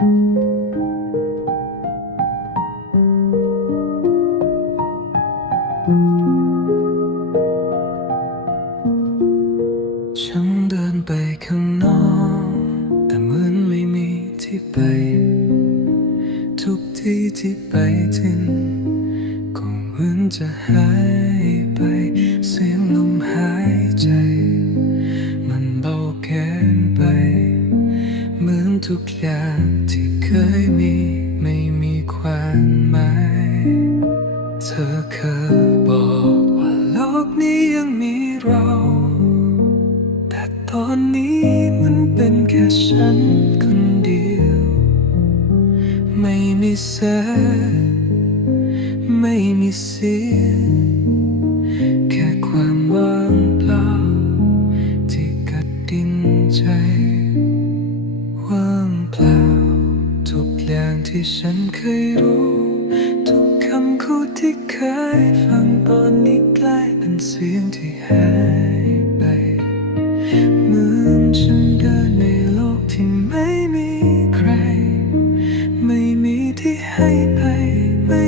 ฉันเดินไปข้างนอก แต่เหมือนไม่มีที่ไป ทุกที่ที่ไปถึงก็เหมือนจะหายไปเสียงลมหายใจ มันเบาเกินไป เหมือนทุกอย่าง เคยมีไม่มีความหมาย เธอเคยบอกว่าโลกนี้ยังมีเรา แต่ตอนนี้มันเป็นแค่ฉันคนเดียว ไม่มีแสงไม่มีเสียงแค่ความว่างเปล่าที่กัดดินใจ ที่ฉันเคยรู้ ทุกคำคูดที่เคยฟังตอนนี้กลายเป็นเสียงที่หายไป เหมือนฉันเดินในโลกที่ไม่มีใคร ไม่มีที่ให้ไป ไม่